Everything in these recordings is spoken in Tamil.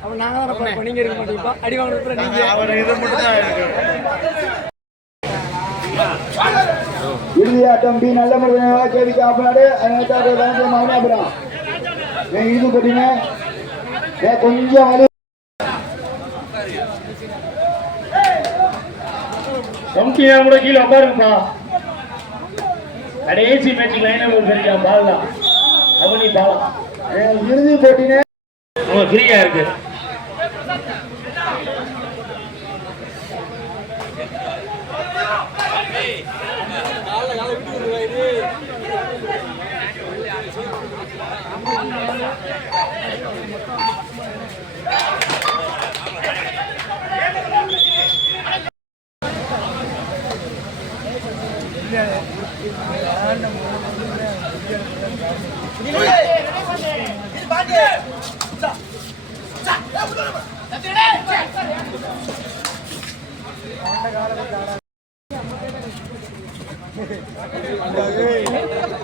அப்ப நாங்க தான் இருப்போம் நீங்க இருக்க மாட்டீங்கப்பா அடி வாங்கினதுல நீங்க. அவர் இது மட்டும் தான் இருக்கு இறுதியாட்டம் பி நல்ல முறையாக கேவி காப்பாடு. அதனால வேண்டிய மௌனாபுரம் ஏன் இது போட்டீங்க. ஏன் கொஞ்சம் வலி சம்கியா கூட கீழே உட்காருங்கப்பா. கடைசி மேட்ச் லைன் நம்பர் சரியா பால் தான் அவனி பாலம் இறுதி போட்டினே ஃப்ரீயா இருக்கு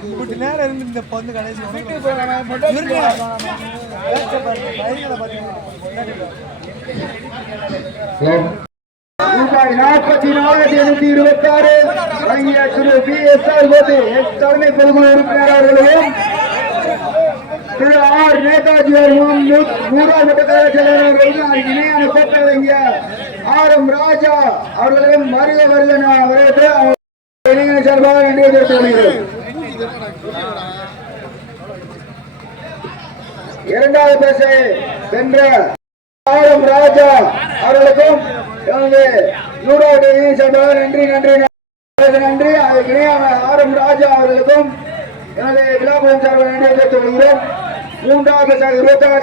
இப்படி நேரம் இருந்து இந்த பந்து கடைசி நாற்பத்தி எழுநூத்தி இருபத்தி ஆறு எஸ்ஆர் கோபி எஸ் தலைமை பொதுக்குழு உறுப்பினர் அவர்களையும் திரு ஆர். நேதாஜி அவர்களும் நூ- நூறாம் வட்ட செயலாளர் இணையான கோப்பை வழங்கிய ஆர். எம். ராஜா அவர்களையும் மரிய வருக நான் வரவேற்று அவர் இளைஞர் சார்பாக நன்றி தெரிவித்துக் கொள்கிறேன். இரண்டாவது பேசை வென்ற ஆரம் ராஜா அவர்களுக்கும் எனது நூறாவது இணைய சார்பாக நன்றி நன்றி. நன்றி அதற்கு இணையாக ஆர் எம் ராஜா அவர்களுக்கும் எனது விழாபுரம் சார்பில் நன்றி தெரிவித்துக் கொள்கிறோம் மூன்றாவது பேசாக இருபத்தி ஆறு